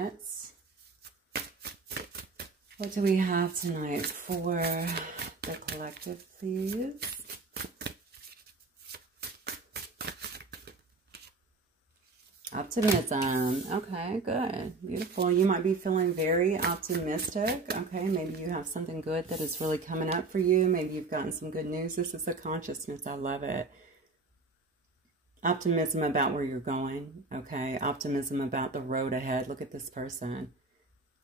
that. What do we have tonight for the collective, please? Optimism. Okay, good. Beautiful. You might be feeling very optimistic. Okay, maybe you have something good that is really coming up for you. Maybe you've gotten some good news. This is a consciousness. I love it. Optimism about where you're going. Okay, optimism about the road ahead. Look at this person.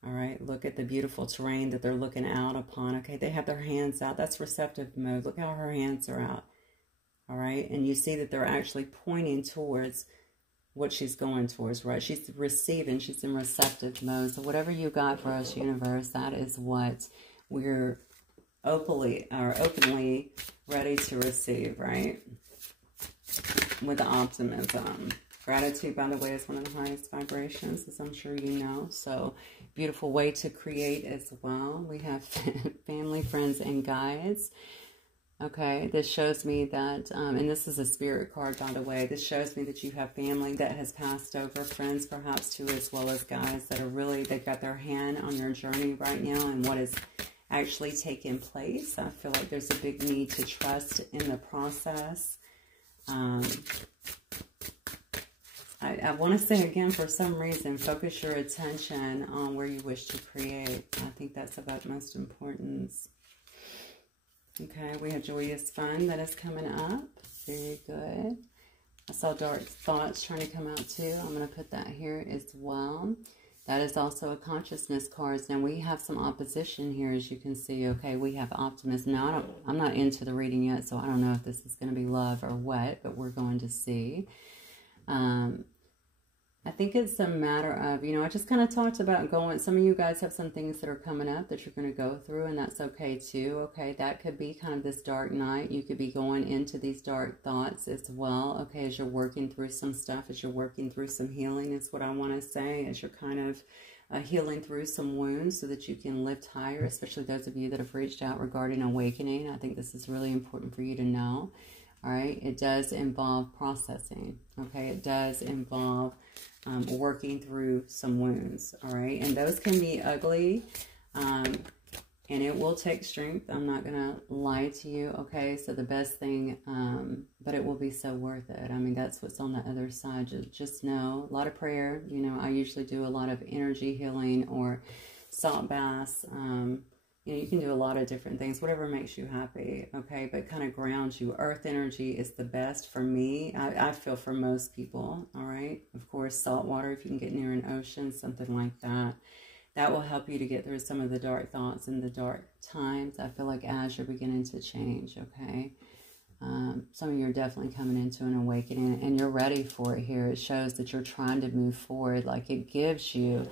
All right, look at the beautiful terrain that they're looking out upon. Okay, they have their hands out. That's receptive mode. Look how her hands are out. All right, and you see that they're actually pointing towards what she's going towards, right? She's receiving, she's in receptive mode. So whatever you got for us, universe, that is what we're openly ready to receive, right? With optimism. Gratitude, by the way, is one of the highest vibrations, as I'm sure you know. So beautiful way to create as well. We have family, friends, and guides. Okay, this shows me that, and this is a spirit card, by the way. This shows me that you have family that has passed over, friends perhaps too, as well as guys that are really, they've got their hand on your journey right now and what is actually taking place. I feel like there's a big need to trust in the process. I want to say again, for some reason, focus your attention on where you wish to create. I think that's of utmost importance. Okay, we have joyous fun that is coming up. Very good. I saw dark thoughts trying to come out too. I'm going to put that here as well. That is also a consciousness card. Now we have some opposition here, as you can see. Okay, we have optimism. Now I'm not into the reading yet, so I don't know if this is going to be love or what, but we're going to see. I think it's a matter of, you know, I just kind of talked about going, some of you guys have some things that are coming up that you're going to go through, and that's okay too. Okay, that could be kind of this dark night. You could be going into these dark thoughts as well. Okay, as you're working through some stuff, as you're working through some healing is what I want to say, as you're kind of healing through some wounds so that you can lift higher, especially those of you that have reached out regarding awakening. I think this is really important for you to know. All right, it does involve processing. Okay, it does involve working through some wounds. All right, and those can be ugly, and it will take strength. I'm not gonna lie to you. Okay, so the best thing, but it will be so worth it. I mean, that's what's on the other side. Just know, a lot of prayer. You know, I usually do a lot of energy healing or salt baths. You know, you can do a lot of different things, whatever makes you happy, okay? But kind of grounds you. Earth energy is the best for me. I feel for most people, all right? Of course, salt water, if you can get near an ocean, something like that. That will help you to get through some of the dark thoughts and the dark times. I feel like as you're beginning to change, okay? Some of you are definitely coming into an awakening, and you're ready for it here. It shows that you're trying to move forward. Like, it gives you...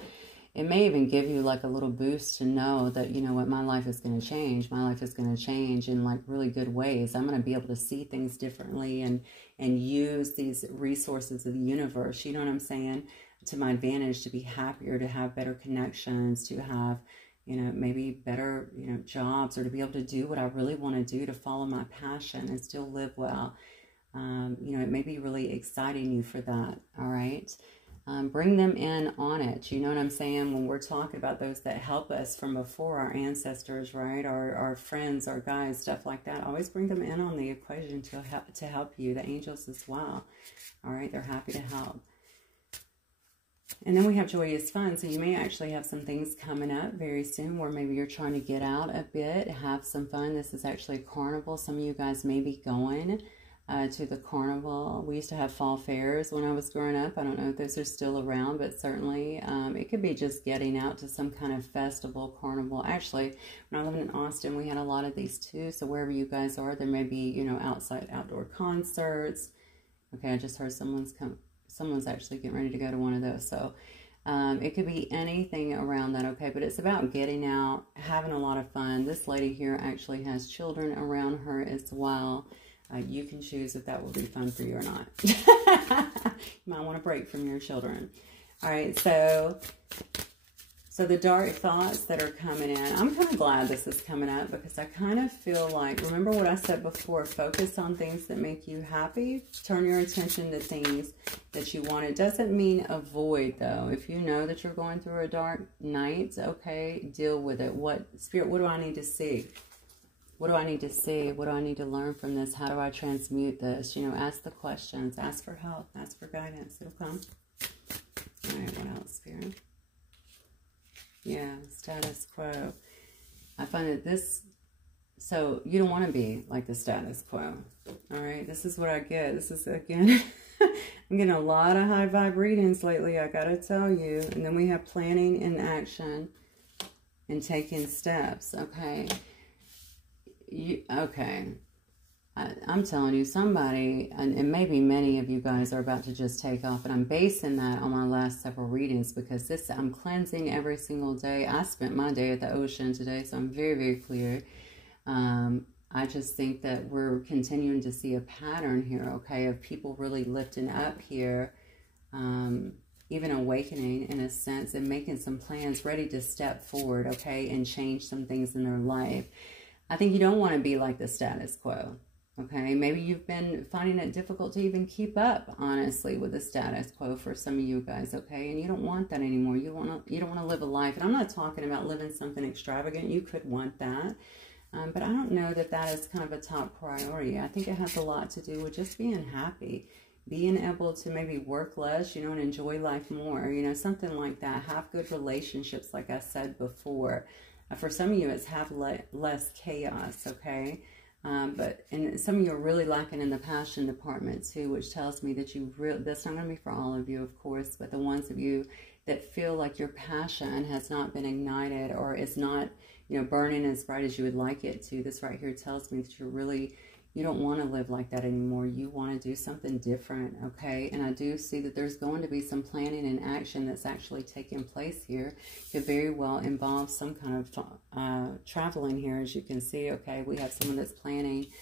It may even give you like a little boost to know that, you know what, my life is going to change. My life is going to change in like really good ways. I'm going to be able to see things differently and use these resources of the universe, you know what I'm saying, to my advantage, to be happier, to have better connections, to have, you know, maybe better, you know, jobs, or to be able to do what I really want to do, to follow my passion and still live well. You know, it may be really exciting you for that, all right? Bring them in on it. You know what I'm saying? When we're talking about those that help us from before, our ancestors, right? Our friends, our guides, stuff like that. Always bring them in on the equation to help you. The angels as well. All right? They're happy to help. And then we have joyous fun. So you may actually have some things coming up very soon where maybe you're trying to get out a bit, have some fun. This is actually a carnival. Some of you guys may be going to the carnival. We used to have fall fairs when I was growing up. I don't know if those are still around, but certainly it could be just getting out to some kind of festival, carnival. Actually, when I lived in Austin, we had a lot of these too. So wherever you guys are, there may be, you know, outside outdoor concerts. Okay, I just heard someone's actually getting ready to go to one of those. So it could be anything around that, okay? But it's about getting out, having a lot of fun. This lady here actually has children around her as well. You can choose if that will be fun for you or not. You might want to break from your children. All right, so So the dark thoughts that are coming in, I'm kind of glad this is coming up because I kind of feel like, remember what I said before, focus on things that make you happy. Turn your attention to things that you want. It doesn't mean avoid, though. If you know that you're going through a dark night, okay, deal with it. Spirit, what do I need to see? What do I need to see? What do I need to learn from this? How do I transmute this? You know, ask the questions. Ask for help. Ask for guidance. It'll come. All right, what else, Spirit? Yeah, status quo. I find that this, so you don't want to be like the status quo. All right, this is what I get. This is, again, I'm getting a lot of high vibe readings lately, I got to tell you. And then we have planning and action and taking steps, okay? Okay. I'm telling you, somebody, and maybe many of you guys are about to just take off, and I'm basing that on my last several readings because this, I'm cleansing every single day. I spent my day at the ocean today, so I'm very, very clear. I just think that we're continuing to see a pattern here, okay, of people really lifting up here, even awakening in a sense and making some plans, ready to step forward, okay, and change some things in their life. I think you don't want to be like the status quo. Okay, maybe you've been finding it difficult to even keep up, honestly, with the status quo for some of you guys, okay? And you don't want that anymore. You don't want to live a life. And I'm not talking about living something extravagant. You could want that. But I don't know that that is kind of a top priority. I think it has a lot to do with just being happy, being able to maybe work less, you know, and enjoy life more, you know, something like that. Have good relationships, like I said before. For some of you, it's have less chaos, okay? And some of you are really lacking in the passion department too, which tells me that that's not going to be for all of you, of course, but the ones of you that feel like your passion has not been ignited or is not, you know, burning as bright as you would like it to. This right here tells me that you don't want to live like that anymore. You want to do something different, okay? And I do see that there's going to be some planning and action that's actually taking place here. Could very well involve some kind of traveling here, as you can see, okay? We have someone that's planning.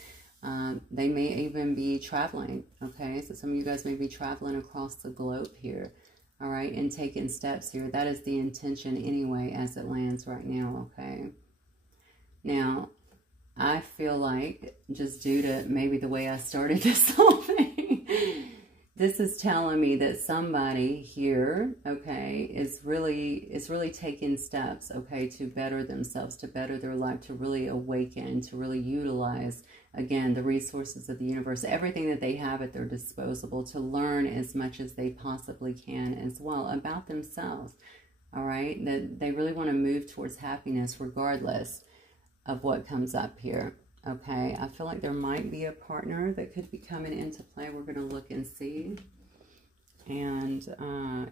They may even be traveling, okay? So some of you guys may be traveling across the globe here, all right? And taking steps here. That is the intention anyway as it lands right now, okay? Now, I feel like, just due to maybe the way I started this whole thing, this is telling me that somebody here, okay, is really taking steps, okay, to better themselves, to better their life, to really awaken, to really utilize, again, the resources of the universe, everything that they have at their disposal, to learn as much as they possibly can as well about themselves, all right, that they really want to move towards happiness regardless of what comes up here, okay? I feel like there might be a partner that could be coming into play. We're going to look and see. And,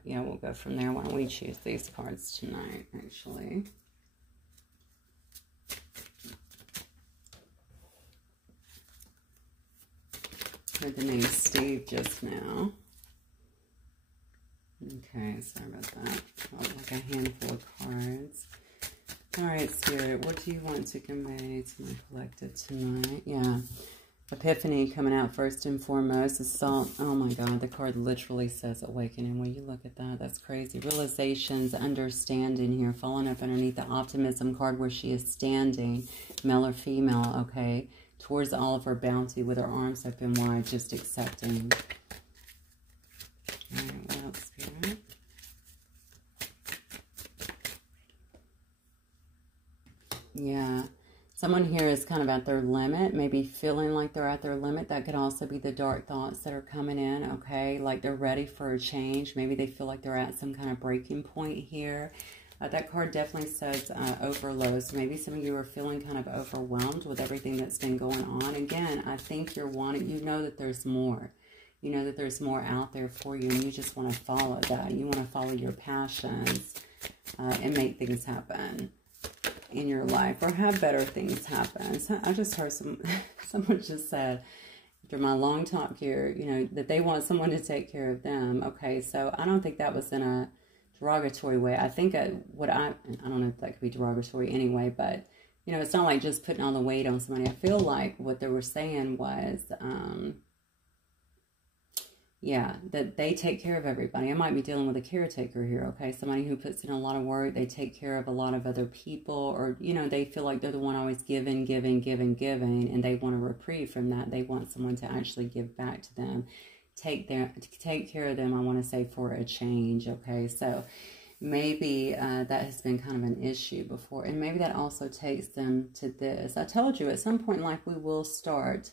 yeah, we'll go from there. Why don't we choose these cards tonight, actually? Heard the name Steve just now. Okay, sorry about that. Oh, like a handful of cards. All right, Spirit, what do you want to convey to my collective tonight? Yeah, Epiphany coming out first and foremost. Assault. Oh, my God, the card literally says awakening. Will you look at that? That's crazy. Realizations, understanding here, falling up underneath the optimism card where she is standing, male or female, okay, towards all of her bounty with her arms open wide, just accepting. All right, what else, Spirit? Yeah, someone here is kind of at their limit, maybe feeling like they're at their limit. That could also be the dark thoughts that are coming in, okay? Like they're ready for a change. Maybe they feel like they're at some kind of breaking point here. That card definitely says overload. So maybe some of you are feeling kind of overwhelmed with everything that's been going on. Again, I think you're wanting, you know that there's more. You know that there's more out there for you, and you just want to follow that. You want to follow your passions and make things happen in your life, or have better things happen. So I just heard someone just said, after my long talk here, you know, that they want someone to take care of them. Okay, so I don't think that was in a derogatory way. I think I don't know if that could be derogatory anyway, but, you know, it's not like just putting all the weight on somebody. I feel like what they were saying was, yeah, that they take care of everybody. I might be dealing with a caretaker here, okay? Somebody who puts in a lot of work. They take care of a lot of other people, or, you know, they feel like they're the one always giving, and they want a reprieve from that. They want someone to actually give back to them, take care of them, I want to say, for a change, okay? So maybe that has been kind of an issue before, and maybe that also takes them to this. I told you, at some point in life, we will start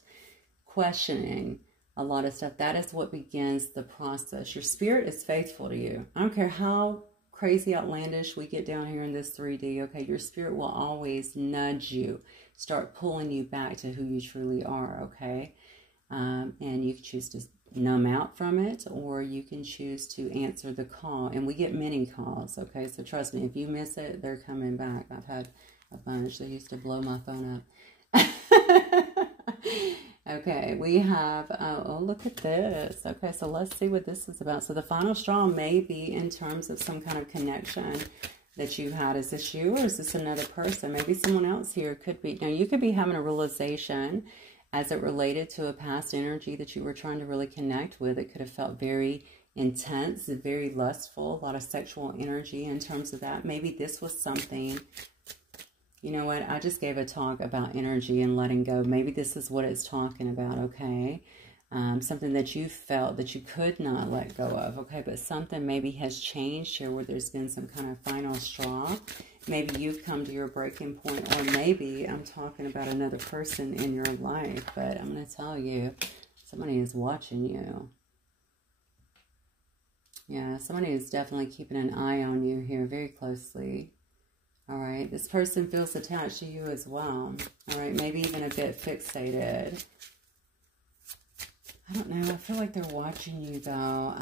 questioning a lot of stuff. That is what begins the process. Your spirit is faithful to you. I don't care how crazy outlandish we get down here in this 3D, okay? Your spirit will always nudge you, start pulling you back to who you truly are, okay? And you can choose to numb out from it, or you can choose to answer the call. And we get many calls, okay? So trust me, if you miss it, they're coming back. I've had a bunch that used to blow my phone up. Okay, we have, oh, look at this. Okay, so let's see what this is about. So the final straw may be in terms of some kind of connection that you had. Is this you, or is this another person? Maybe someone else here could be. Now, you could be having a realization as it related to a past energy that you were trying to really connect with. It could have felt very intense, very lustful, a lot of sexual energy in terms of that. Maybe this was something. You know what? I just gave a talk about energy and letting go. Maybe this is what it's talking about, okay? Something that you felt that you could not let go of, okay? But something maybe has changed here where there's been some kind of final straw. Maybe you've come to your breaking point, or maybe I'm talking about another person in your life. But I'm going to tell you, somebody is watching you. Yeah, somebody is definitely keeping an eye on you here very closely. All right, this person feels attached to you as well. All right, maybe even a bit fixated. I don't know. I feel like they're watching you, though.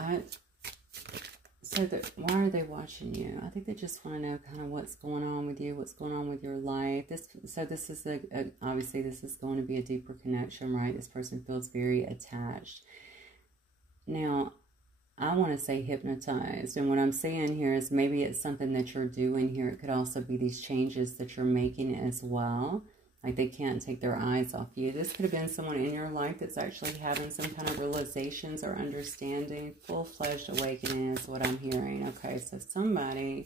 Why are they watching you? I think they just want to know kind of what's going on with you, what's going on with your life. This is obviously this is going to be a deeper connection, right? This person feels very attached. Now, I want to say hypnotized. And what I'm saying here is maybe it's something that you're doing here. It could also be these changes that you're making as well. Like they can't take their eyes off you. This could have been someone in your life that's actually having some kind of realizations or understanding. Full-fledged awakening is what I'm hearing. Okay, so somebody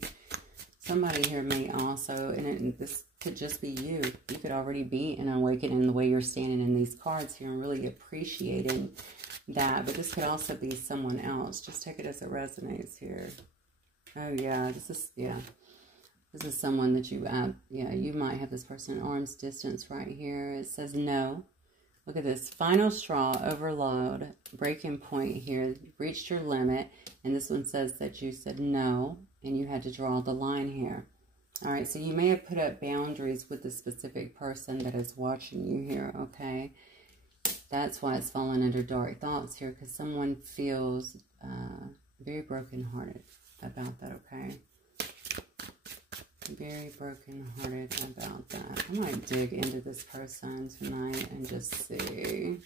here may also, and this could just be you. You could already be in an awakening the way you're standing in these cards here and really appreciating that. But this could also be someone else. Just take it as it resonates here. Oh yeah, this is someone that you you might have this person at arm's distance right here. It says no. Look at this. Final straw, overload, breaking point here. You reached your limit. And this one says that you said no, and you had to draw the line here. All right, so you may have put up boundaries with the specific person that is watching you here, okay? That's why it's falling under dark thoughts here, because someone feels very brokenhearted about that, okay? Very brokenhearted about that. I might dig into this person tonight and just see.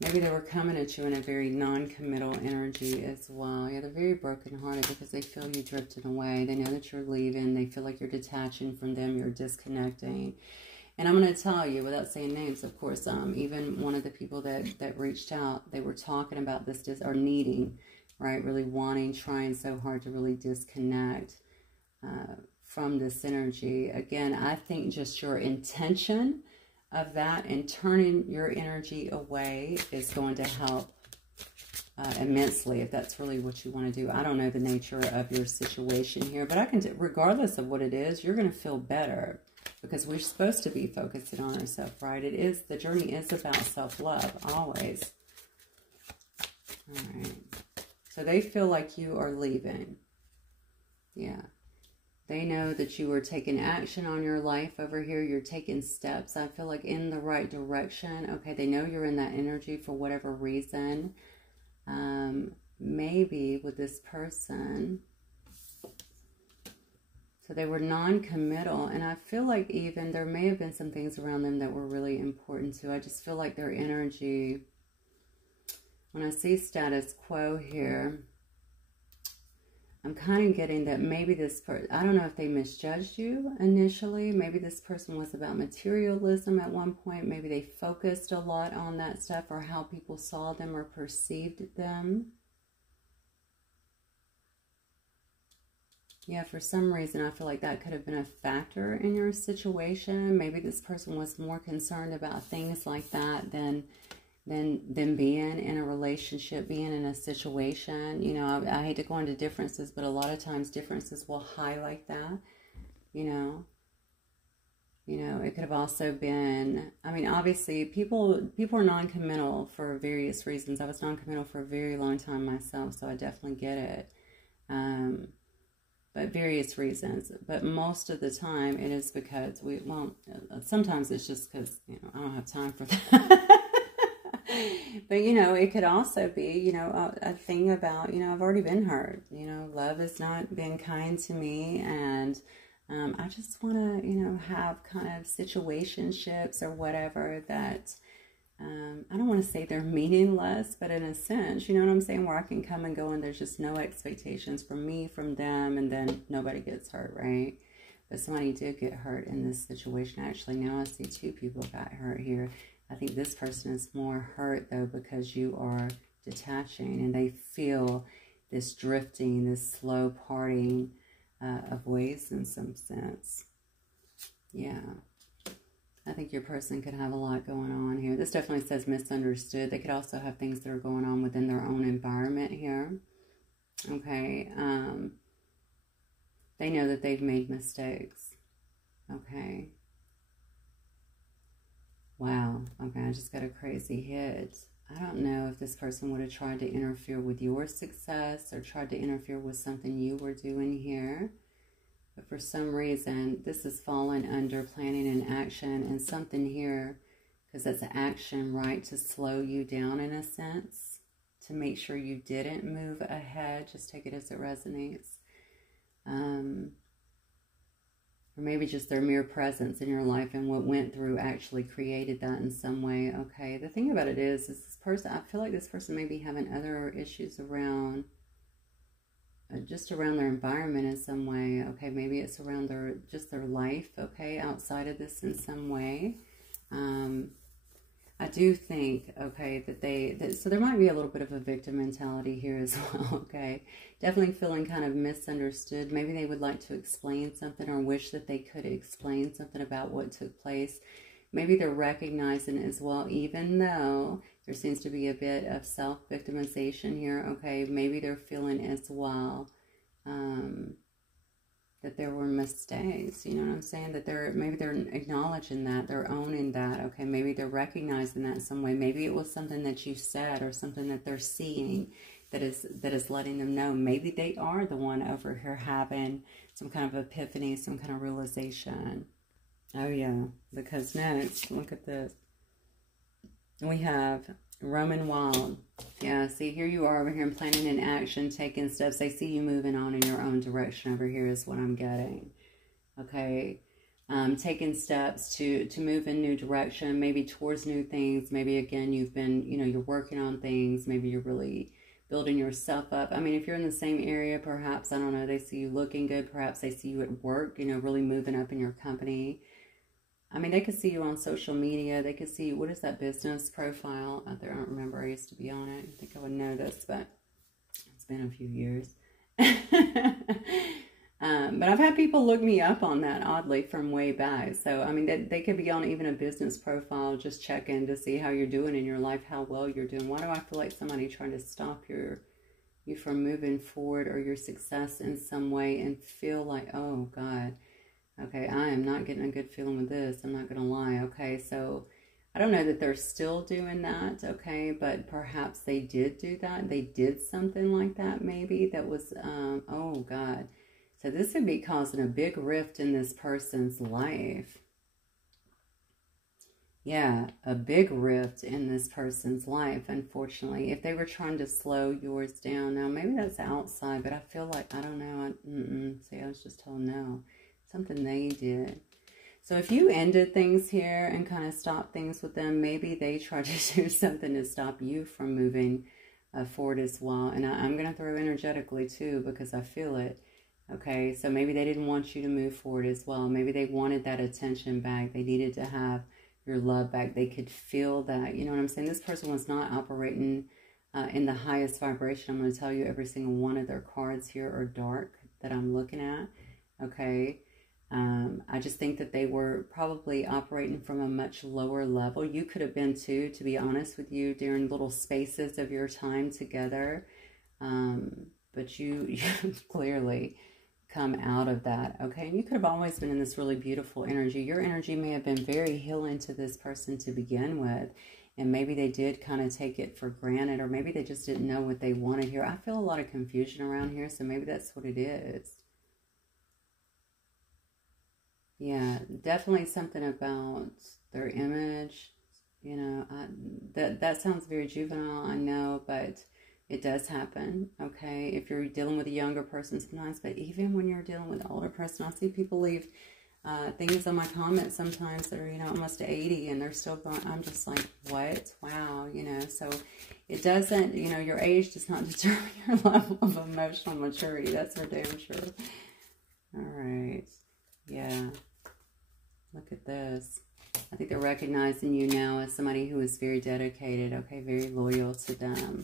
Maybe they were coming at you in a very non-committal energy as well. Yeah, they're very brokenhearted because they feel you drifting away. They know that you're leaving. They feel like you're detaching from them. You're disconnecting. And I'm going to tell you, without saying names, of course, even one of the people that reached out, they were talking about this, or needing, right? Really wanting, trying so hard to really disconnect from this energy. Again, I think just your intention of that and turning your energy away is going to help immensely if that's really what you want to do. I don't know the nature of your situation here, but I can, regardless of what it is, you're going to feel better. Because we're supposed to be focusing on ourselves, right? The journey is about self-love, always. All right. So they feel like you are leaving. Yeah. They know that you are taking action on your life over here. You're taking steps, I feel like, in the right direction. Okay, they know you're in that energy for whatever reason. Maybe with this person... So they were non-committal, and I feel like even there may have been some things around them that were really important too. I just feel like their energy, when I see status quo here, I'm kind of getting that maybe this person, I don't know if they misjudged you initially. Maybe this person was about materialism at one point. Maybe they focused a lot on that stuff, or how people saw them or perceived them. Yeah, for some reason, I feel like that could have been a factor in your situation. Maybe this person was more concerned about things like that than being in a relationship, being in a situation. You know, I hate to go into differences, but a lot of times differences will highlight that, you know. You know, it could have also been, I mean, obviously people are non-committal for various reasons. I was non-committal for a very long time myself, so I definitely get it. But various reasons. But most of the time it is because sometimes it's just because, you know, I don't have time for that. But, you know, it could also be, you know, a thing about, you know, I've already been hurt. You know, love has not been kind to me, and I just want to, you know, have kind of situationships or whatever that, I don't want to say they're meaningless, but in a sense, you know what I'm saying, where I can come and go and there's just no expectations from me, from them, and then nobody gets hurt, right? But somebody did get hurt in this situation. Actually, now I see two people got hurt here. I think this person is more hurt, though, because you are detaching and they feel this drifting, this slow parting of ways in some sense. Yeah. I think your person could have a lot going on here. This definitely says misunderstood. They could also have things that are going on within their own environment here. Okay. They know that they've made mistakes. Okay. Wow. Okay, I just got a crazy hit. I don't know if this person would have tried to interfere with your success or tried to interfere with something you were doing here. But for some reason, this is fallen under planning and action, and something here, because that's an action, right, to slow you down in a sense, to make sure you didn't move ahead. Just take it as it resonates. Or maybe just their mere presence in your life and what went through actually created that in some way. Okay, the thing about it is this person, I feel like this person may be having other issues around, just around their environment in some way. Okay, maybe it's around their life, okay, outside of this in some way. I do think, okay, so there might be a little bit of a victim mentality here as well, okay? Definitely feeling kind of misunderstood. Maybe they would like to explain something or wish that they could explain something about what took place. Maybe they're recognizing as well, even though there seems to be a bit of self-victimization here, okay? Maybe they're feeling as well that there were mistakes, you know what I'm saying? That maybe they're acknowledging that, they're owning that, okay? Maybe they're recognizing that in some way. Maybe it was something that you said or something that they're seeing that is letting them know. Maybe they are the one over here having some kind of epiphany, some kind of realization. Oh yeah, because next, look at this. We have Roman Wild. Yeah, see, here you are over here planning an action, taking steps. They see you moving on in your own direction over here is what I'm getting. Okay, taking steps to move in new direction, maybe towards new things. Maybe, again, you've been, you know, you're working on things. Maybe you're really building yourself up. I mean, if you're in the same area, perhaps, I don't know, they see you looking good. Perhaps they see you at work, you know, really moving up in your company. I mean, they could see you on social media. They could see, what is that business profile out there? I don't remember. I used to be on it. I think I would know this, but it's been a few years. But I've had people look me up on that, oddly, from way back. So, I mean, they could be on even a business profile, just checking to see how you're doing in your life, how well you're doing. Why do I feel like somebody trying to stop you from moving forward or your success in some way and feel like, oh, God, okay, I am not getting a good feeling with this. I'm not going to lie. Okay, so I don't know that they're still doing that, okay, but perhaps they did do that. They did something like that maybe that was, oh, God. So this would be causing a big rift in this person's life. Yeah, a big rift in this person's life, unfortunately. If they were trying to slow yours down. Now, maybe that's outside, but I feel like, I don't know. See, I was just told no. Something they did. So if you ended things here and kind of stopped things with them, maybe they tried to do something to stop you from moving forward as well. And I'm going to throw energetically too, because I feel it. Okay, so maybe they didn't want you to move forward as well. Maybe they wanted that attention back. They needed to have your love back. They could feel that. You know what I'm saying? This person was not operating in the highest vibration. I'm going to tell you every single one of their cards here are dark that I'm looking at. Okay. I just think that they were probably operating from a much lower level. You could have been too, to be honest with you, during little spaces of your time together. But you clearly come out of that, okay? And you could have always been in this really beautiful energy. Your energy may have been very healing to this person to begin with, and maybe they did kind of take it for granted, or maybe they just didn't know what they wanted here. I feel a lot of confusion around here, so maybe that's what it is. Yeah, definitely something about their image. You know, that sounds very juvenile, I know, but it does happen, okay? If you're dealing with a younger person sometimes, but even when you're dealing with an older person, I see people leave things on my comments sometimes that are, you know, almost 80 and they're still going, I'm just like, what? Wow, you know, so it doesn't, you know, your age does not determine your level of emotional maturity. That's for damn sure. All right. Yeah. Look at this. I think they're recognizing you now as somebody who is very dedicated, okay, very loyal to them.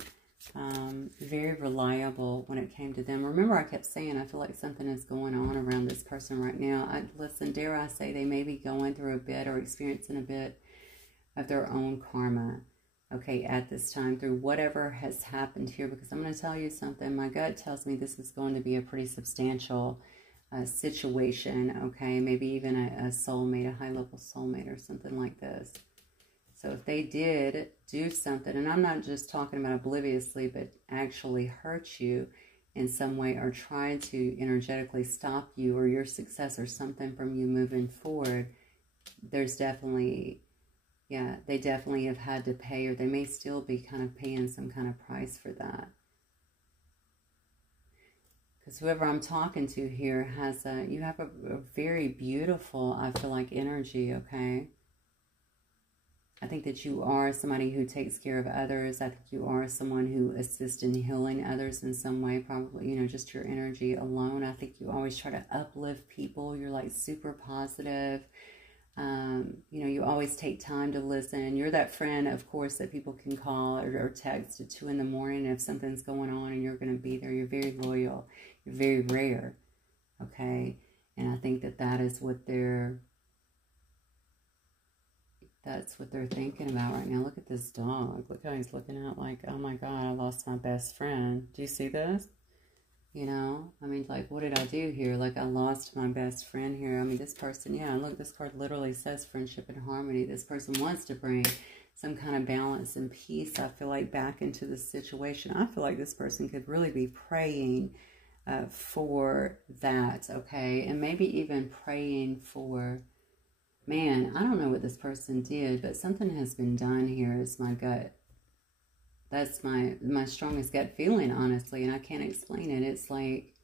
Very reliable when it came to them. Remember, I kept saying, I feel like something is going on around this person right now. Listen, dare I say, they may be going through a bit or experiencing a bit of their own karma, okay, at this time, through whatever has happened here, because I'm going to tell you something. My gut tells me this is going to be a pretty substantial situation, okay, maybe even a soulmate, a high-level soulmate or something like this. So if they did do something, and I'm not just talking about obliviously, but actually hurt you in some way or try to energetically stop you or your success or something from you moving forward, there's definitely, yeah, they definitely have had to pay, or they may still be kind of paying some kind of price for that. Because whoever I'm talking to here has you have a very beautiful, I feel like, energy, okay? I think that you are somebody who takes care of others. I think you are someone who assists in healing others in some way, probably, you know, just your energy alone. I think you always try to uplift people. You're like super positive. You know, you always take time to listen. You're that friend, of course, that people can call or text at 2 in the morning if something's going on and you're going to be there. You're very loyal. You're very rare, okay? And I think that that is what that's what they're thinking about right now. Look at this dog. Look how he's looking out like, oh my God, I lost my best friend. Do you see this? You know, I mean, like, what did I do here? Like, I lost my best friend here. I mean, this person, yeah, look, this card literally says friendship and harmony. This person wants to bring some kind of balance and peace, I feel like, back into the situation. I feel like this person could really be praying for that, okay? And maybe even praying for, man, I don't know what this person did, but something has been done here is my gut. That's my strongest gut feeling, honestly, and I can't explain it. It's like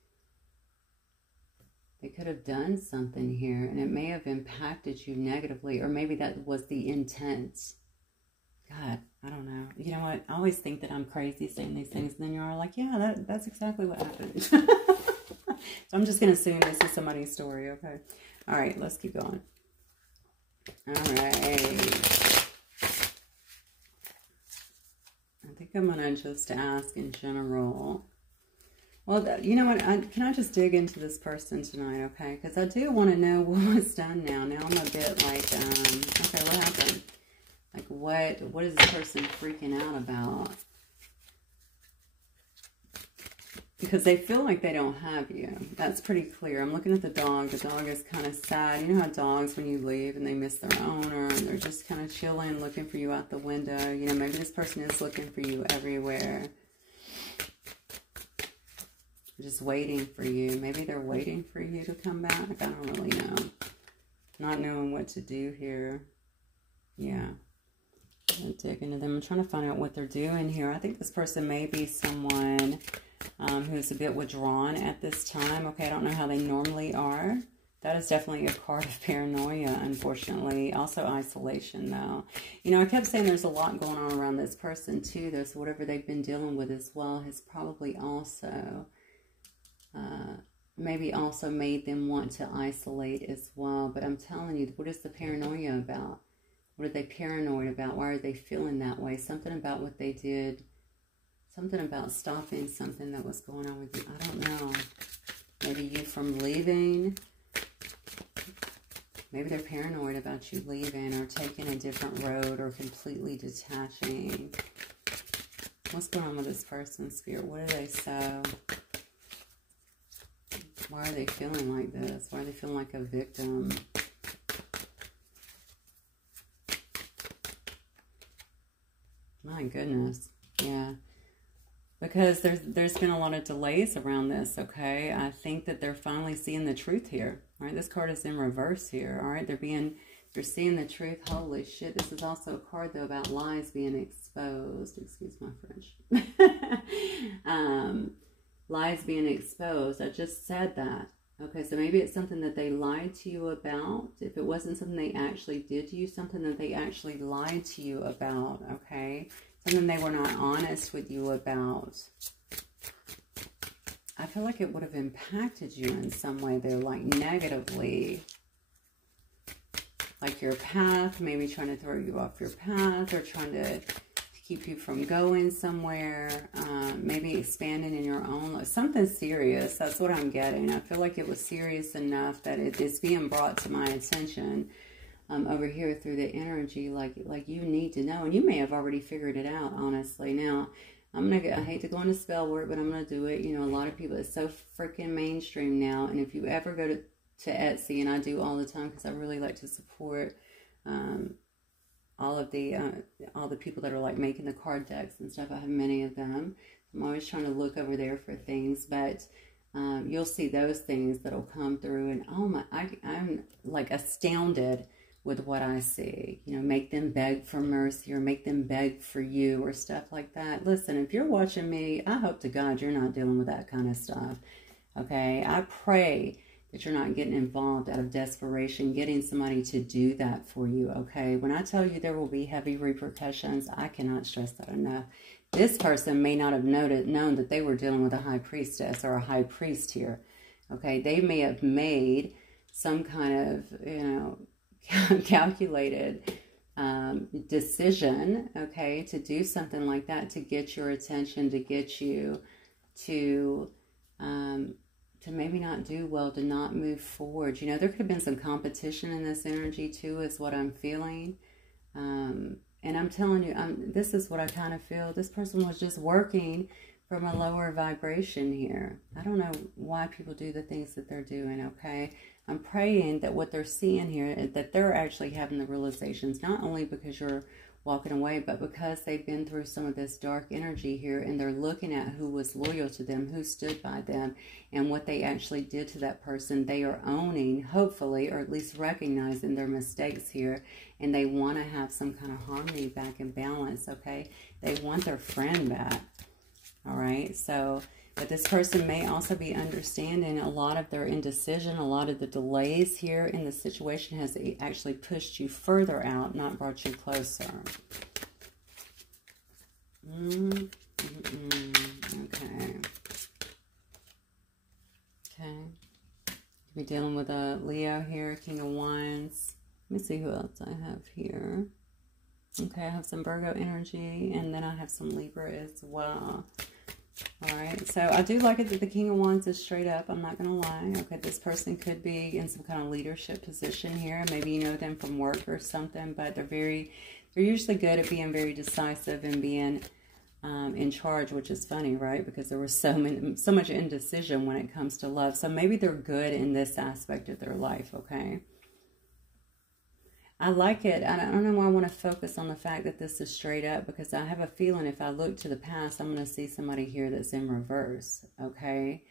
they could have done something here, and it may have impacted you negatively, or maybe that was the intent. God, I don't know. You know what? I always think that I'm crazy saying these things, and then you're like, yeah, that's exactly what happened. So I'm just going to assume this is somebody's story, okay? All right, let's keep going. All right. I think I'm going to just ask in general. Well, you know what? Can I just dig into this person tonight, okay? Because I do want to know what was done now. Now I'm a bit like, okay, what happened? Like, what is this person freaking out about? Because they feel like they don't have you. That's pretty clear. I'm looking at the dog. The dog is kind of sad. You know how dogs, when you leave and they miss their owner, and they're just kind of chilling, looking for you out the window. You know, maybe this person is looking for you everywhere. Just waiting for you. Maybe they're waiting for you to come back. I don't really know. Not knowing what to do here. Yeah. I'm gonna dig into them. I'm trying to find out what they're doing here. I think this person may be someone who's a bit withdrawn at this time. Okay, I don't know how they normally are. That is definitely a card of paranoia, unfortunately. Also isolation, though. You know, I kept saying there's a lot going on around this person, too, though. So whatever they've been dealing with as well has probably also, maybe also made them want to isolate as well. But I'm telling you, what is the paranoia about? What are they paranoid about? Why are they feeling that way? Something about what they did. Something about stopping something that was going on with you. I don't know. Maybe you from leaving. Maybe they're paranoid about you leaving or taking a different road or completely detaching. What's going on with this person, Spirit? What do they say? Why are they feeling like this? Why are they feeling like a victim? My goodness. Yeah. Because there's been a lot of delays around this, okay? I think that they're finally seeing the truth here. All right, this card is in reverse here. All right, they're seeing the truth. Holy shit. This is also a card, though, about lies being exposed. Excuse my French. Lies being exposed. I just said that. Okay, so maybe it's something that they lied to you about. If it wasn't something they actually did to you, something that they actually lied to you about, okay? Something they were not honest with you about. I feel like it would have impacted you in some way there, like negatively. Like your path, maybe trying to throw you off your path or trying to keep you from going somewhere. Maybe expanding in your own life. Something serious, that's what I'm getting. I feel like it was serious enough that it is being brought to my attention. Over here through the energy, like you need to know, and you may have already figured it out, honestly. Now, I hate to go into spell work, but I'm gonna do it. You know, a lot of people, it's so freaking mainstream now, and if you ever go to Etsy, and I do all the time because I really like to support all the people that are like making the card decks and stuff. I have many of them. I'm always trying to look over there for things, but you'll see those things that'll come through, and oh my, I'm like astounded with what I see. You know, make them beg for mercy or make them beg for you or stuff like that. Listen, if you're watching me, I hope to God you're not dealing with that kind of stuff. Okay, I pray that you're not getting involved out of desperation, getting somebody to do that for you, okay? When I tell you there will be heavy repercussions, I cannot stress that enough. This person may not have known that they were dealing with a high priestess or a high priest here, okay? They may have made some kind of, you know, calculated decision, okay, to do something like that, to get your attention, to get you to maybe not do well, to not move forward. You know, there could have been some competition in this energy too, is what I'm feeling. And I'm telling you, this is what I kind of feel. This person was just working from a lower vibration here. I don't know why people do the things that they're doing, okay? I'm praying that what they're seeing here is that they're actually having the realizations, not only because you're walking away, but because they've been through some of this dark energy here, and they're looking at who was loyal to them, who stood by them, and what they actually did to that person. They are owning, hopefully, or at least recognizing their mistakes here, and they want to have some kind of harmony back and balance, okay? They want their friend back, all right? So, but this person may also be understanding a lot of their indecision, a lot of the delays here in the situation has actually pushed you further out, not brought you closer. Okay. Okay. Be dealing with a Leo here, King of Wands. Let me see who else I have here. Okay, I have some Virgo energy, and then I have some Libra as well. All right, so I do like it that the King of Wands is straight up. I'm not going to lie. Okay, this person could be in some kind of leadership position here. Maybe you know them from work or something, but they're usually good at being very decisive and being in charge, which is funny, right? Because there was so much indecision when it comes to love. So maybe they're good in this aspect of their life, okay? I like it. I don't know why I want to focus on the fact that this is straight up, because I have a feeling if I look to the past, I'm going to see somebody here that's in reverse, okay?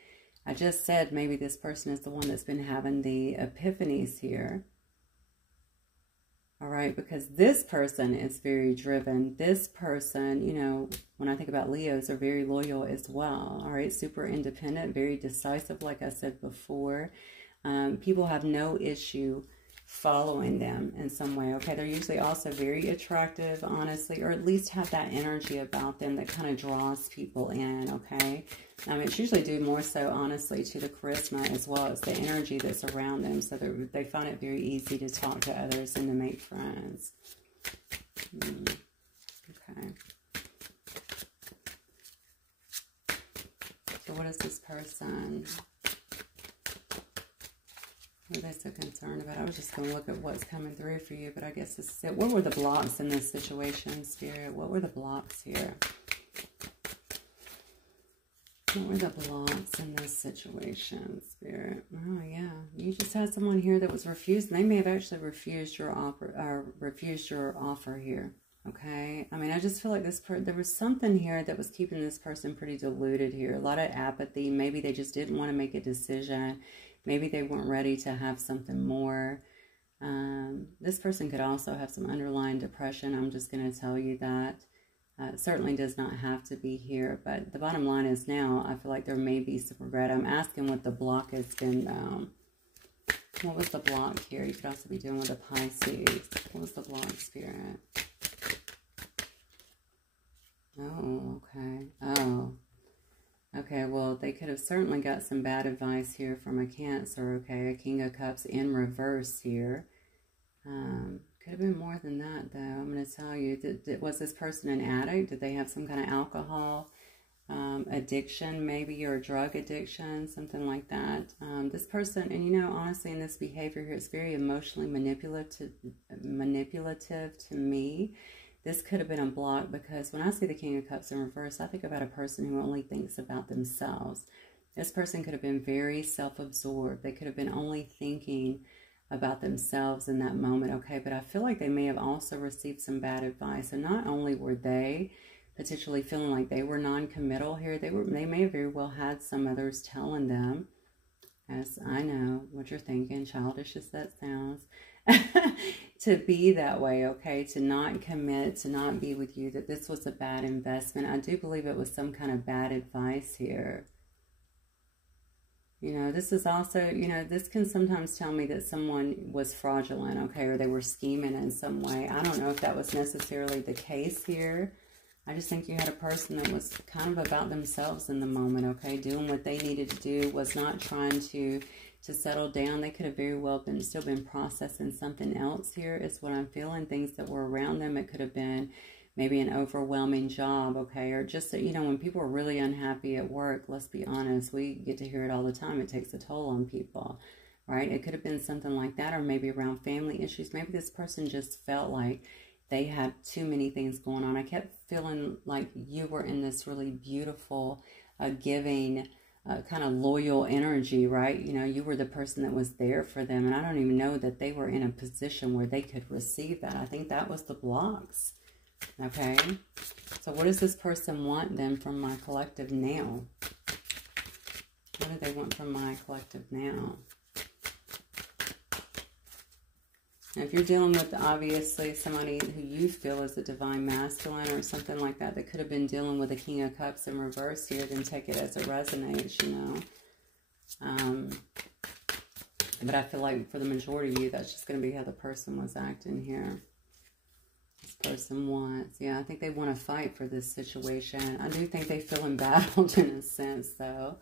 I just said maybe this person is the one that's been having the epiphanies here. All right, because this person is very driven. This person, you know, when I think about Leos, are very loyal as well. All right, super independent, very decisive, like I said before. People have no issue following them in some way, okay? They're usually also very attractive, honestly, or at least have that energy about them that kind of draws people in, okay? It's usually due more so, honestly, to the charisma as well as the energy that's around them, so they find it very easy to talk to others and to make friends. Okay. So what is this person? What are they so concerned about? I was just going to look at what's coming through for you, but I guess this is it. What were the blocks in this situation, Spirit? What were the blocks here? What were the blocks in this situation, Spirit? Oh, yeah. You just had someone here that was refused. They may have actually refused your offer here. Okay? I mean, I just feel like there was something here that was keeping this person pretty diluted here. A lot of apathy. Maybe they just didn't want to make a decision. Maybe they weren't ready to have something more. This person could also have some underlying depression. I'm just going to tell you that. It certainly does not have to be here. But the bottom line is now, I feel like there may be some regret. I'm asking what the block has been. What was the block here? You could also be dealing with a Pisces. What was the block, Spirit? Oh, okay. Oh. Okay, well, they could have certainly got some bad advice here from a Cancer, okay? A King of Cups in reverse here. Could have been more than that, though. I'm going to tell you, was this person an addict? Did they have some kind of alcohol addiction, maybe, or drug addiction, something like that? This person, and you know, honestly, in this behavior here, it's very emotionally manipulative to me. This could have been a block because when I see the King of Cups in reverse, I think about a person who only thinks about themselves. This person could have been very self-absorbed. They could have been only thinking about themselves in that moment, okay? But I feel like they may have also received some bad advice. And not only were they potentially feeling like they were non-committal here, they may have very well had some others telling them, as I know what you're thinking, childish as that sounds, to be that way, okay? To not commit, to not be with you, that this was a bad investment. I do believe it was some kind of bad advice here. You know, this is also, you know, this can sometimes tell me that someone was fraudulent, okay? Or they were scheming in some way. I don't know if that was necessarily the case here. I just think you had a person that was kind of about themselves in the moment, okay? Doing what they needed to do, was not trying to settle down. They could have very well still been processing something else here is what I'm feeling. Things that were around them. It could have been maybe an overwhelming job, okay? Or just, you know, when people are really unhappy at work, let's be honest, we get to hear it all the time. It takes a toll on people, right? It could have been something like that, or maybe around family issues. Maybe this person just felt like they had too many things going on. I kept feeling like you were in this really beautiful, giving, kind of loyal energy, right? You know, you were the person that was there for them. And I don't even know that they were in a position where they could receive that. I think that was the blocks. Okay. So what does this person want then from my collective now? What do they want from my collective now? Now, if you're dealing with, obviously, somebody who you feel is a divine masculine or something like that, that could have been dealing with a King of Cups in reverse here, then take it as it resonates, you know. But I feel like for the majority of you, that's just going to be how the person was acting here. This person wants, yeah, I think they want to fight for this situation. I do think they feel embattled in a sense, though.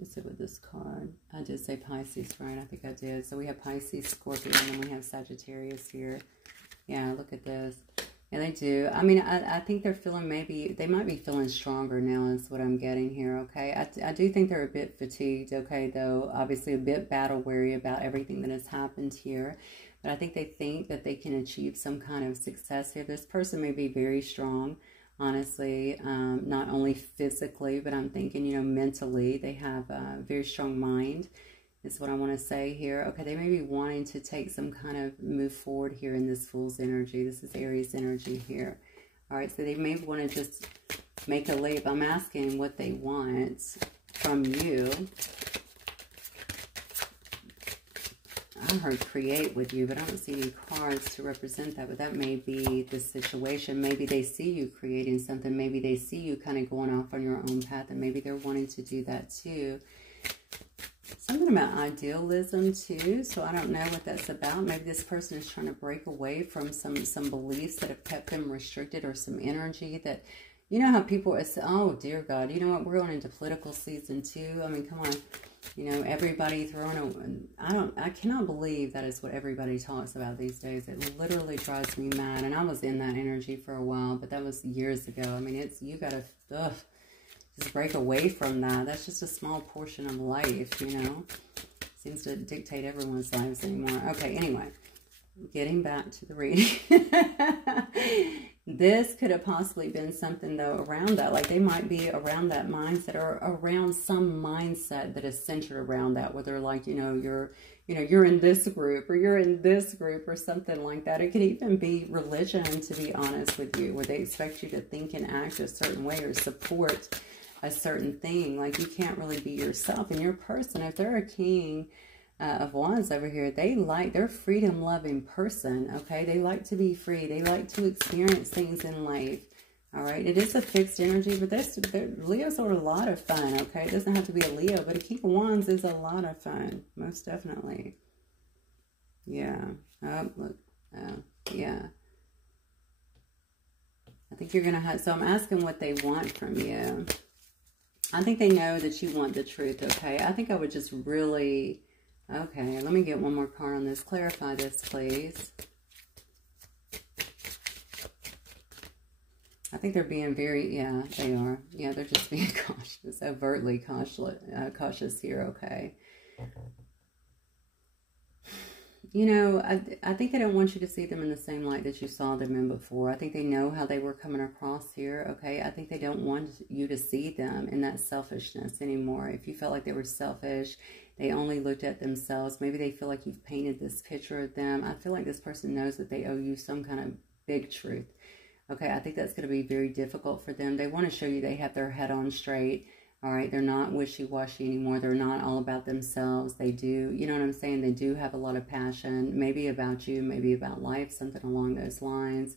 Let's see with this card. I did say Pisces, right? I think I did. So we have Pisces, Scorpio, and then we have Sagittarius here. Yeah, look at this. Yeah, they do. I mean, I think they're feeling they might be feeling stronger now is what I'm getting here, okay? I do think they're a bit fatigued, okay, though. Obviously a bit battle weary about everything that has happened here. But I think that they can achieve some kind of success here. This person may be very strong. Honestly, not only physically, but I'm thinking, you know, mentally, they have a very strong mind, is what I want to say here. Okay, they may be wanting to take some kind of move forward here in this Fool's energy. This is Aries energy here. All right, so they may want to just make a leap. I'm asking what they want from you. I heard create with you, but I don't see any cards to represent that. But that may be the situation. Maybe they see you creating something. Maybe they see you kind of going off on your own path, and maybe they're wanting to do that too. Something about idealism too, so I don't know what that's about. Maybe this person is trying to break away from some beliefs that have kept them restricted, or some energy that, you know how people are, oh dear God, you know what, we're going into political season too. I mean, come on, you know, everybody throwing I cannot believe that is what everybody talks about these days. It literally drives me mad, and I was in that energy for a while, but that was years ago. I mean, it's, you gotta, just break away from that. That's just a small portion of life, you know. Seems to dictate everyone's lives anymore. Okay, anyway, getting back to the reading. This could have possibly been something, though, around that. Like, they might be around that mindset, or around some mindset that is centered around that, where they're like, you're in this group, or you're in this group, or something like that. It could even be religion, to be honest with you, where they expect you to think and act a certain way, or support a certain thing. Like, you can't really be yourself. And your person, if they're a king of wands over here, they're a freedom-loving person, okay? They like to be free. They like to experience things in life, all right? It is a fixed energy, but Leos are a lot of fun, okay? It doesn't have to be a Leo, but a king of wands is a lot of fun, most definitely. Yeah. Oh, look. Yeah. I think you're going to have... So I'm asking what they want from you. I think they know that you want the truth, okay? I think I would just really... Okay, let me get one more card on this. Clarify this, please. I think they're being very... Yeah, they are. Yeah, they're just being cautious. Overtly cautious here, okay? You know, I think they don't want you to see them in the same light that you saw them in before. I think they know how they were coming across here, okay? I think they don't want you to see them in that selfishness anymore. If you felt like they were selfish, they only looked at themselves. Maybe they feel like you've painted this picture of them. I feel like this person knows that they owe you some kind of big truth, okay? I think that's going to be very difficult for them. They want to show you they have their head on straight. All right, they're not wishy-washy anymore. They're not all about themselves. They do, you know what I'm saying? They do have a lot of passion, maybe about you, maybe about life, something along those lines.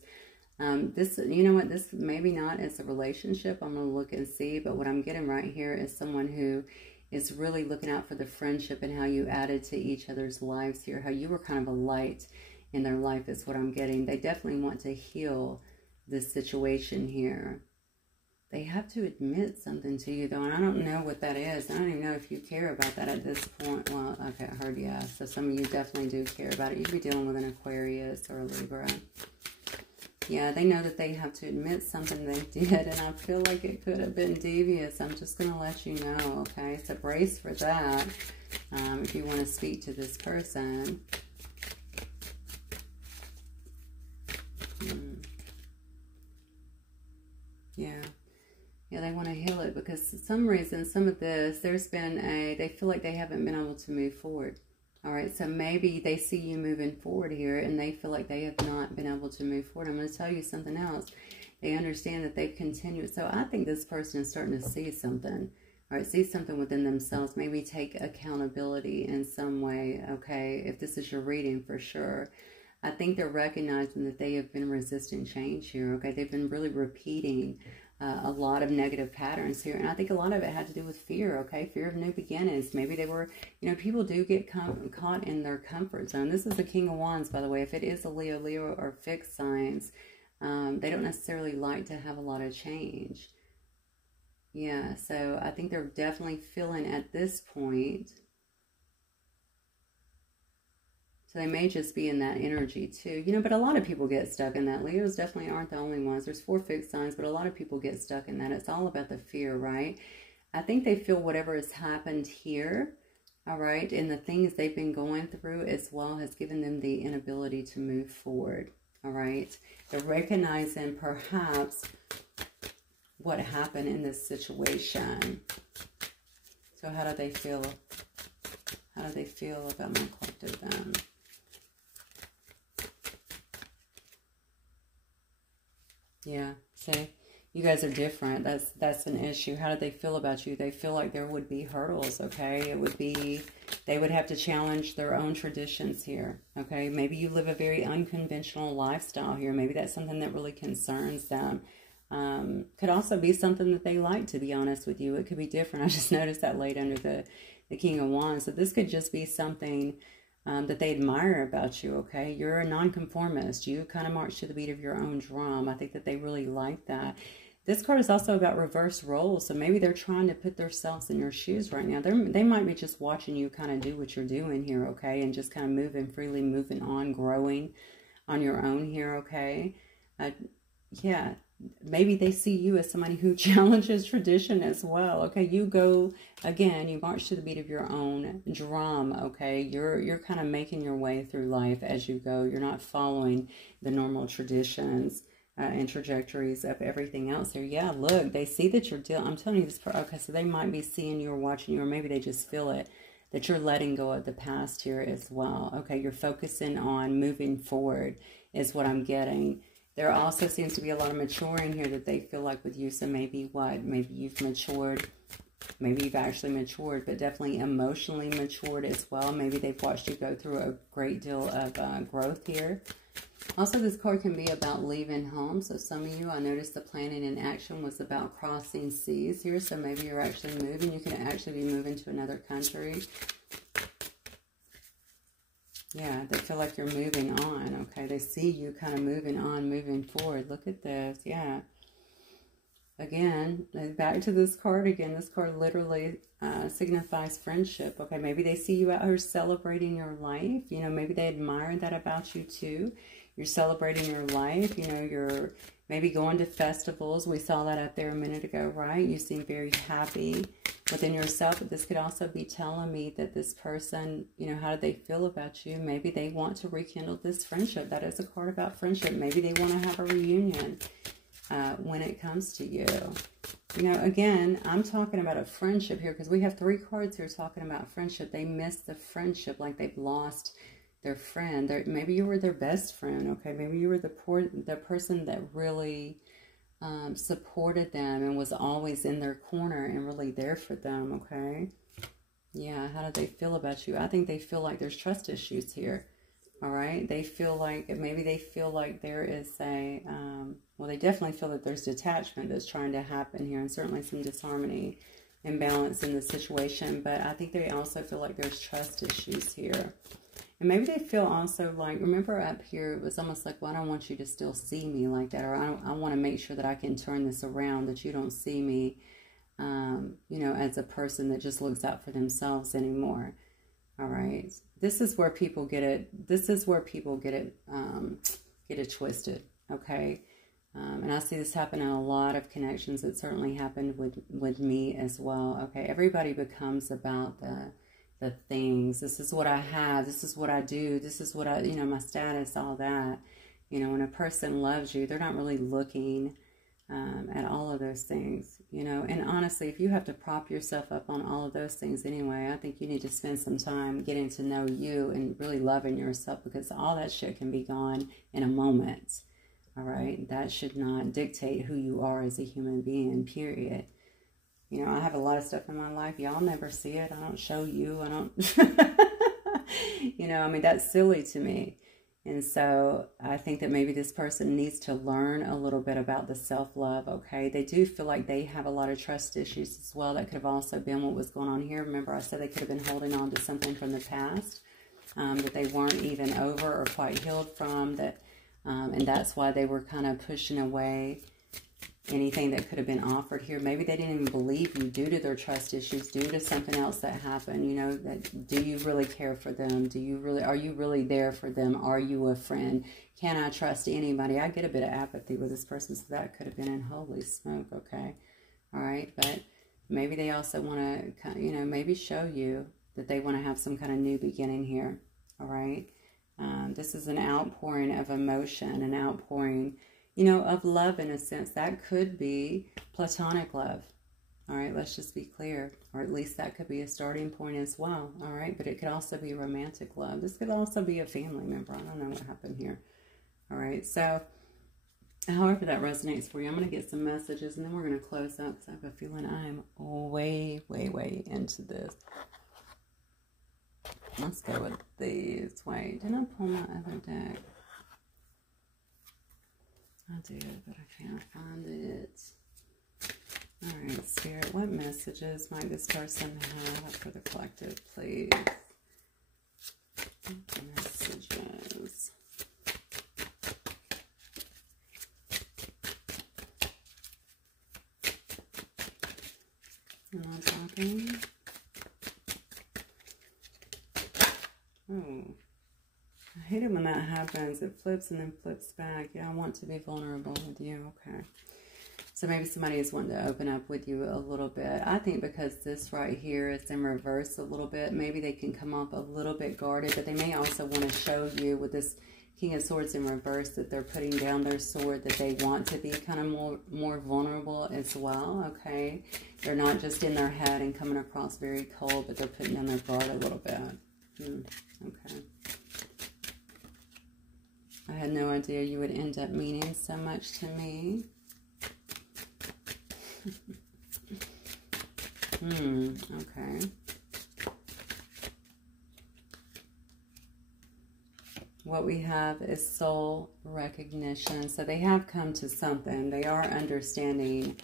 This, you know what, this maybe not as a relationship. I'm going to look and see, but what I'm getting right here is someone who is really looking out for the friendship and how you added to each other's lives here, how you were kind of a light in their life is what I'm getting. They definitely want to heal this situation here. They have to admit something to you, though, and I don't know what that is. I don't even know if you care about that at this point. Well, okay, I heard yeah. So some of you definitely do care about it. You could be dealing with an Aquarius or a Libra. Yeah, they know that they have to admit something they did, and I feel like it could have been devious. I'm just going to let you know, okay? So brace for that if you want to speak to this person. Yeah. Yeah, they want to heal it because for some reason, some of this, there's been they feel like they haven't been able to move forward. All right, so maybe they see you moving forward here and they feel like they have not been able to move forward. I'm going to tell you something else. They understand that they've continued. So I think this person is starting to see something. All right, see something within themselves. Maybe take accountability in some way, okay? If this is your reading, for sure. I think they're recognizing that they have been resisting change here, okay? They've been really repeating a lot of negative patterns here. And I think a lot of it had to do with fear, okay? Fear of new beginnings. Maybe they were, you know, people do get caught in their comfort zone. This is the King of Wands, by the way. If it is a Leo or fixed signs, they don't necessarily like to have a lot of change. Yeah, so I think they're definitely feeling at this point. So they may just be in that energy too. You know, but a lot of people get stuck in that. Leos definitely aren't the only ones. There's 4 fixed signs, but a lot of people get stuck in that. It's all about the fear, right? I think they feel whatever has happened here, all right, and the things they've been going through as well has given them the inability to move forward, all right? They're recognizing perhaps what happened in this situation. So how do they feel? How do they feel about my collective then? Yeah, see, you guys are different. That's an issue. How do they feel about you? They feel like there would be hurdles, okay? It would be, they would have to challenge their own traditions here, okay? Maybe you live a very unconventional lifestyle here. Maybe that's something that really concerns them. Could also be something that they like, to be honest with you. It could be different. I just noticed that laid under the the King of Wands. So this could just be something that they admire about you, okay? You're a nonconformist. You kind of march to the beat of your own drum. I think that they really like that. This card is also about reverse roles. So maybe they're trying to put themselves in your shoes right now. They might be just watching you kind of do what you're doing here, okay? And just kind of moving freely, moving on, growing on your own here, okay? Yeah, maybe they see you as somebody who challenges tradition as well, okay? You go, again, you march to the beat of your own drum, okay? You're kind of making your way through life as you go. You're not following the normal traditions and trajectories of everything else here. Yeah, look, they see that you're dealing. I'm telling you this. Okay, so they might be seeing you or watching you, or maybe they just feel it, that you're letting go of the past here as well. Okay, you're focusing on moving forward is what I'm getting. There also seems to be a lot of maturing here that they feel like with you. So maybe what? Maybe you've matured. Maybe you've actually matured, but definitely emotionally matured as well. Maybe they've watched you go through a great deal of growth here. Also, this card can be about leaving home. So some of you, I noticed the planning in action was about crossing seas here. So maybe you're actually moving. You can actually be moving to another country. Yeah, they feel like you're moving on, okay? They see you kind of moving on, moving forward. Look at this, yeah. Again, back to this card again. This card literally signifies friendship, okay? Maybe they see you out here celebrating your life. You know, maybe they admire that about you too. You're celebrating your life. You know, you're maybe going to festivals. We saw that up there a minute ago, right? You seem very happy within yourself. But this could also be telling me that this person, you know, how do they feel about you? Maybe they want to rekindle this friendship. That is a card about friendship. Maybe they want to have a reunion when it comes to you. You know, again, I'm talking about a friendship here because we have 3 cards here talking about friendship. They miss the friendship, like they've lost their friend. Maybe you were their best friend, okay? Maybe you were the person that really supported them and was always in their corner and really there for them, okay? Yeah, how do they feel about you? I think they feel like there's trust issues here, all right? They feel like, maybe they feel like there is a, well, they definitely feel that there's detachment that's trying to happen here, and certainly some disharmony, imbalance in the situation, but I think they also feel like there's trust issues here. And maybe they feel also like, remember up here, it was almost like, well, I don't want you to still see me like that. Or I want to make sure that I can turn this around, that you don't see me, you know, as a person that just looks out for themselves anymore. All right. This is where people get it. This is where people get it twisted. Okay. And I see this happen in a lot of connections. It certainly happened with me as well. Okay. Everybody becomes about the things. This is what I have. This is what I do. This is what I, you know, my status, all that. You know, when a person loves you, they're not really looking at all of those things, you know. And honestly, if you have to prop yourself up on all of those things anyway, I think you need to spend some time getting to know you and really loving yourself, because all that shit can be gone in a moment. All right. That should not dictate who you are as a human being, period. You know, I have a lot of stuff in my life. Y'all never see it. I don't show you. I don't, you know, I mean, that's silly to me. And so I think that maybe this person needs to learn a little bit about the self-love, okay? They do feel like they have a lot of trust issues as well. That could have also been what was going on here. Remember, I said they could have been holding on to something from the past that they weren't even over or quite healed from. And that's why they were kind of pushing away anything that could have been offered here. Maybe they didn't even believe you due to their trust issues, due to something else that happened. You know, that do you really care for them? Are you really there for them? Are you a friend? Can I trust anybody? I get a bit of apathy with this person, so that could have been in holy smoke, okay? All right, but maybe they also want to, you know, maybe show you that they want to have some kind of new beginning here, all right? This is an outpouring of emotion, an outpouring, you know, of love in a sense. That could be platonic love. All right, let's just be clear. Or at least that could be a starting point as well. All right, but it could also be romantic love. This could also be a family member. I don't know what happened here. All right, so however that resonates for you, I'm going to get some messages and then we're going to close up because I have a feeling I'm way, way, way into this. Let's go with these. Wait, didn't I pull my other deck? I did, but I can't find it. All right, Spirit, what messages might this person have for the collective, please? Messages. Am I talking? Oh, I hate it when that happens. It flips and then flips back. Yeah, I want to be vulnerable with you. Okay. So maybe somebody is wanting to open up with you a little bit. I think because this right here is in reverse a little bit, maybe they can come off a little bit guarded, but they may also want to show you with this King of Swords in reverse that they're putting down their sword, that they want to be kind of more vulnerable as well, okay? They're not just in their head and coming across very cold, but they're putting down their guard a little bit. Okay. I had no idea you would end up meaning so much to me. Okay. What we have is soul recognition. So they have come to something. They are understanding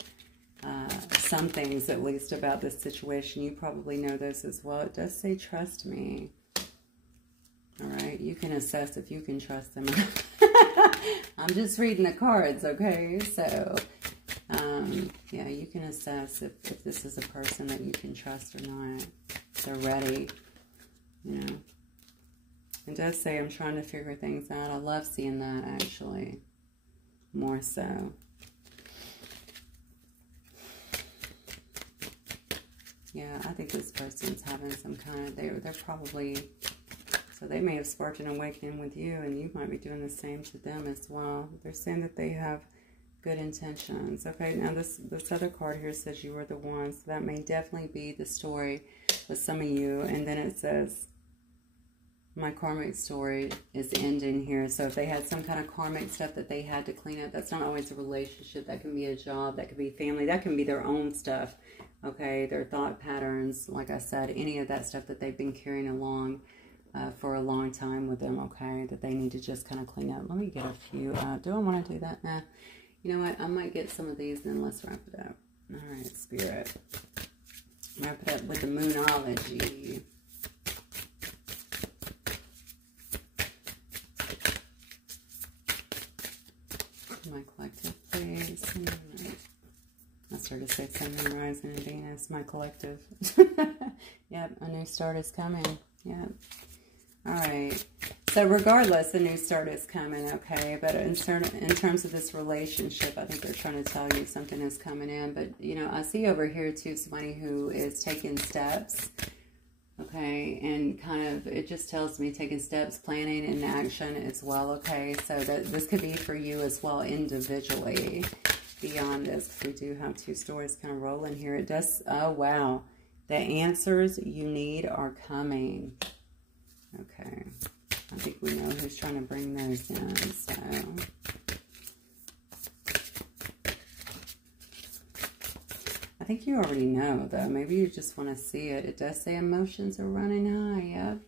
some things, at least, about this situation. You probably know this as well. It does say, trust me. All right. You can assess if you can trust them. I'm just reading the cards, okay? So, yeah, you can assess if this is a person that you can trust or not. If they're ready, you know. It does say, I'm trying to figure things out. I love seeing that, actually. More so. Yeah, I think this person's having some kind of, they're probably, so they may have sparked an awakening with you, and you might be doing the same to them as well. They're saying that they have good intentions. Okay, now this other card here says you are the one, so that may definitely be the story with some of you. And then it says, my karmic story is ending here. So if they had some kind of karmic stuff that they had to clean up, that's not always a relationship. That can be a job, that could be family, that can be their own stuff. Okay, their thought patterns, like I said, any of that stuff that they've been carrying along for a long time with them, okay, that they need to just kind of clean up. Let me get a few. Do I want to do that? Nah. You know what? I might get some of these, then let's wrap it up. All right, Spirit. Wrap it up with the Moonology. My collective, please. I started to say Sun, Moon, Rising, and Venus. My collective. Yep, a new start is coming. Yep. All right. So regardless, a new start is coming, okay? But in terms of this relationship, I think they're trying to tell you something is coming in. But, you know, I see over here, too, somebody who is taking steps, okay? And kind of, it just tells me taking steps, planning, and action as well, okay? So this could be for you as well individually beyond this. We do have two stories kind of rolling here. It does, oh, wow. The answers you need are coming. Okay. I think we know who's trying to bring those in, so. I think you already know, though. Maybe you just want to see it. It does say emotions are running high, yep.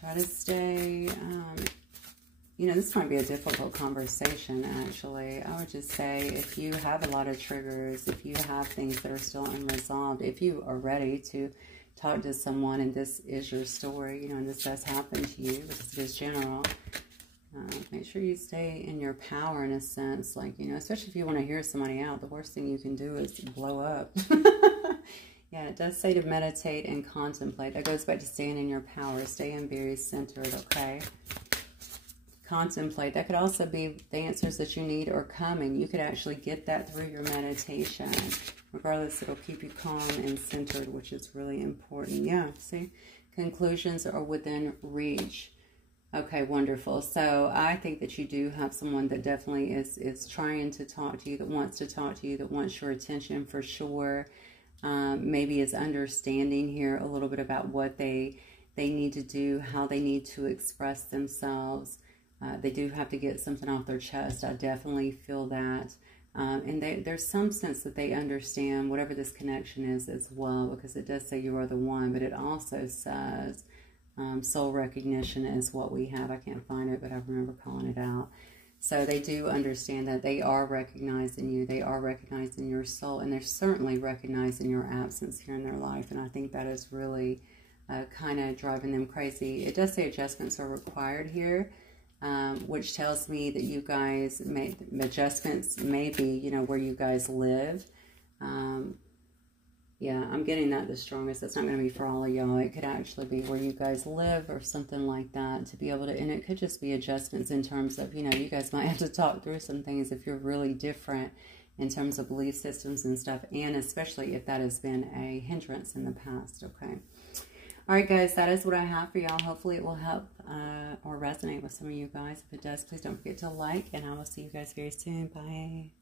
Try to stay, you know, this might be a difficult conversation, actually. I would just say if you have a lot of triggers, if you have things that are still unresolved, if you are ready to talk to someone and this is your story, you know, and this does happen to you, because it is general, make sure you stay in your power in a sense, like, you know, especially if you want to hear somebody out, the worst thing you can do is blow up. Yeah, it does say to meditate and contemplate. That goes back to staying in your power, staying very centered, okay? Contemplate. That could also be the answers that you need are coming. You could actually get that through your meditation. Regardless, it'll keep you calm and centered, which is really important. Yeah, see? Conclusions are within reach. Okay, wonderful. So I think that you do have someone that definitely is trying to talk to you, that wants to talk to you, that wants your attention for sure. Maybe is understanding here a little bit about what they need to do, how they need to express themselves. They do have to get something off their chest. I definitely feel that. And there's some sense that they understand whatever this connection is as well, because it does say you are the one, but it also says soul recognition is what we have. I can't find it, but I remember calling it out. So they do understand that. They are recognizing you. They are recognizing your soul. And they're certainly recognizing your absence here in their life. And I think that is really kind of driving them crazy. It does say adjustments are required here, which tells me that you guys made adjustments, maybe, you know, where you guys live. Yeah, I'm getting that the strongest. That's not going to be for all of y'all. It could actually be where you guys live or something like that, to be able to, and it could just be adjustments in terms of, you know, you guys might have to talk through some things if you're really different in terms of belief systems and stuff, and especially if that has been a hindrance in the past, okay? All right, guys, that is what I have for y'all. Hopefully it will help or resonate with some of you guys. If it does, please don't forget to like, and I will see you guys very soon. Bye.